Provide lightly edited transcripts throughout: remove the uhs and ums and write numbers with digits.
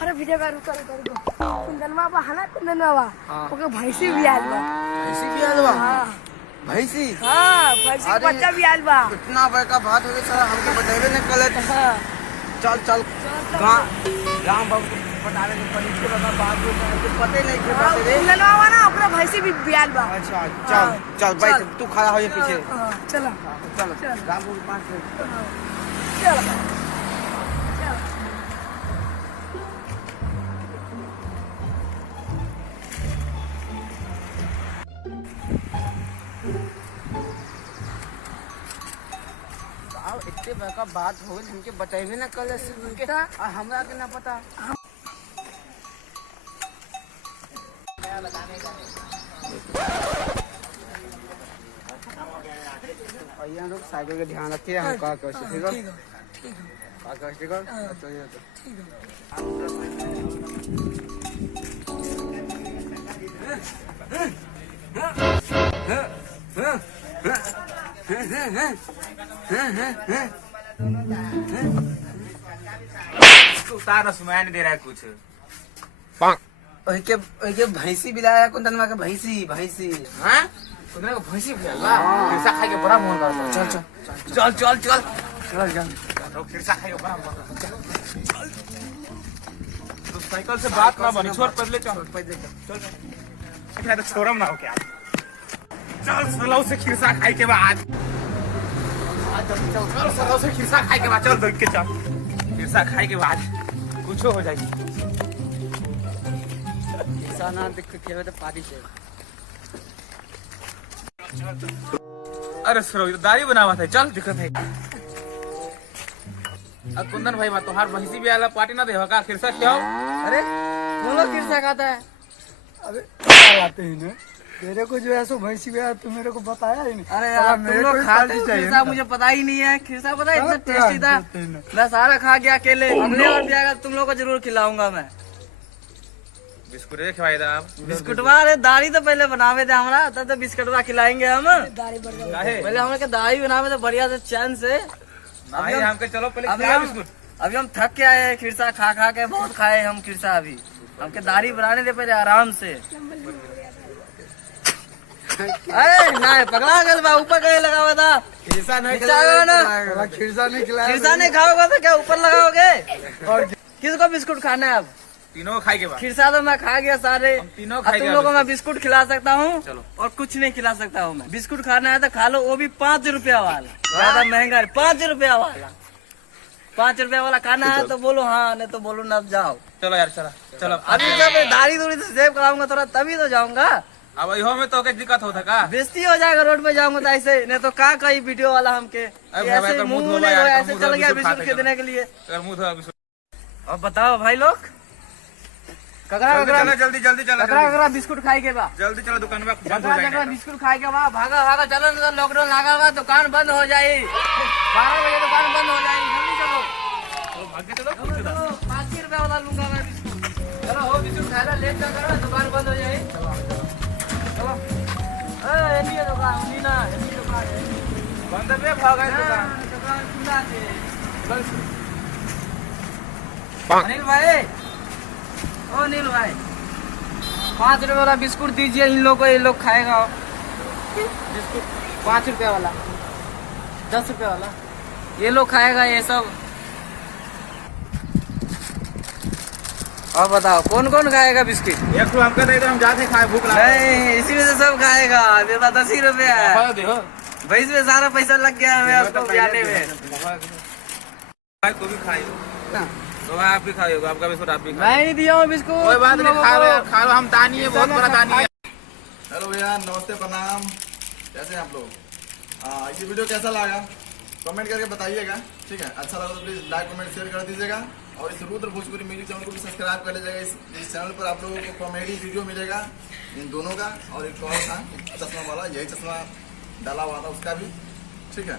अरे वीडियो का रुको रुको रुको कुंदनवा बा हना कुंदनवा ओके भैंसी भी आल बा। भैंसी भी आल बा? भैंसी? हां भैंसी का बच्चा भी आल बा। इतना बड़का बात हो गई सर, हमको बताइबे न कल। चल चल राम बाबू को बतावे के पड़ी के बता बात को पता ही नहीं के बात रे। कुंदनवा ना ओकरा भैंसी भी आल बा। अच्छा चल चल भाई तू खड़ा हो ये पीछे। चलो चल राम बाबू के पास चल इतने बड़का बात हो गई हमके बताइबे ना कल के हमरा के ना पता। भैया लोग साइकिल का ध्यान रखिए, हम का कर ठीक है ठीक है चलिए उतार सुनाई नहीं दे रहा है कुछ। ओके भैंसी बिलाया कुंदनवा के भैंसी भैंसी हाँ कुंदन को भैंसी खिला खिरसा खाई के बड़ा मन करता है। चल चल चल चल चल चल खिरसा खाई के बड़ा मन करता है। तो साइकिल से बात ना बनी, छोड़ पहले चल तो छोड़म ना हो क्या। चल सलाव से खिरसा खाई के बाद चल सलाव से खिरसा खाई के बाद चल देख के चल खिरसा खाई के बाद कुछ हो जाएगी। ना देख के तो पार्टी से। अरे सरो ये तो दाढ़ी बनावा था, चल दिक्कत है। अब कुंदन भाई बात तोहार भैंसी भी आला पार्टी ना देवा का खिरसा खिलाओ। अरे तुम लोग खिरसा खाता है? अबे क्या लाते हैं ना तेरे को जो है सो भैंसी गया तू मेरे को बताया ही नहीं। अरे यार तुम लोग खाते हो खिरसा, मुझे पता ही नहीं है। खिरसा पता है इतना टेस्टी था, मैं सारा खा गया अकेले। अगले बार भी आएगा तुम लोग को जरूर खिलाऊंगा मैं। बिस्कुट खिलाए था आप? बिस्कुटवा अरे दाढ़ी तो पहले बनावे थे हमारा, तब तो बिस्कुटवा खिलाएंगे हम। पहले हम दाढ़ी बनावे थे बढ़िया से चैन से। अभी हमके चलो पहले बिस्कुट। अभी हम थक के आए खिरसा खा खा के, बहुत खाए हम खिरसा। अभी हमके दाढ़ी बनाने दे पहले आराम से। अरे ना पकड़ा गल बा, ऊपर कहीं लगा हुआ था खिरसा नहीं खिलाओगे ना। खिरसा नहीं खिलाया, खिरसा नहीं खाओगे तो क्या ऊपर लगाओगे? और किसको बिस्कुट खाना है अब? तीनों खाई के बाद खिरसा तो मैं खा गया सारे। तीनों अब खाई तुम गया लोगों को मैं बिस्कुट खिला सकता हूँ चलो। और कुछ नहीं खिला सकता हूँ मैं। बिस्कुट खाना है तो खा लो, वो भी 5 रुपया वाला, ज्यादा महंगा है। 5 रुपया वाला, 5 रुपया वाला खाना है तो बोलो हाँ, नहीं तो बोलो ना जाओ। चलो यार चलो चलो। अभी जब दाढ़ी दूरी से सेव कराऊंगा थोड़ा तभी तो जाऊंगा। अब इहो में तो दिक्कत होता का? बेइज्जती हो जाएगा रोड पे जाऊंगा तो ऐसे, नहीं तो का कही वीडियो वाला हमके ऐसे मुंह नहीं हो, ऐसे चल गया बिस्कुट खरीदने के लिए। मुँह धोया बिस्कुट। अब बताओ भाई लोग, कगरा जल्दी जल्दी चलो कगरा बिस्कुट खाई के बा, जल्दी चलो दुकान में बंद हो जगह जाएगा। बिस्कुट खाई के बा, भागा भागा चलो, नहीं तो लॉकडाउन लगा हुआ दुकान बंद हो जाए। 12 बजे दुकान बंद हो जाएगी, जल्दी चलो। भाग्य चलो 5 रुपया वाला लूंगा मैं बिस्कुट। चलो हो बिस्कुट खाना, लेट ना करो, दुकान बंद हो जाए। चलो एनी दुकान ना, एनी दुकान है बंद पे भागा दुकान। दुकान खुला है। अनिल भाई, ओ अनिल भाई 5 रुपए वाला बिस्कुट दीजिए इन लोगों को, ये लोग खाएगा। बिस्कुट 5 रुपया वाला, 10 रुपया वाला, ये लोग खाएगा ये सब। और बताओ कौन कौन खाएगा बिस्किट? एक तो हमका दे दो, हम जाते खाए, भूख लगा। नहीं इसी में से सब खाएगा। मेरा 10 ही रुपया है, देखो भाई इसमें सारा पैसा लग गया है आपको जाने में। तो भी खाई तो आप भी खाई होगा, आपका बिस्कुट आप भी खाओ। मैं ही दिया हूँ बिस्कुट, कोई बात नहीं, खा लो यार, खा लो। हम दानी है, बहुत बड़ा दानी है। हेलो भैया, नमस्ते, प्रणाम। कैसे हैं आप लोग? ये वीडियो कैसा लगा कमेंट करके बताइएगा, ठीक है? अच्छा लगा तो प्लीज़ लाइक कमेंट शेयर कर दीजिएगा। और इस रुद्र भोजपुरी म्यूजिक चैनल को भी सब्सक्राइब कर लीजिएगा। इस चैनल पर आप लोगों को कॉमेडी वीडियो मिलेगा इन दोनों का, और एक और था चश्मा वाला, यही चश्मा डाला हुआ था उसका भी, ठीक है?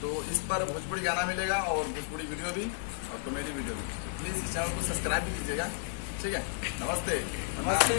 तो इस पर भोजपुरी गाना मिलेगा और भोजपुरी वीडियो भी और कॉमेडी वीडियो भी। प्लीज़ इस चैनल को सब्सक्राइब भी कीजिएगा, ठीक है? नमस्ते। नमस्ते।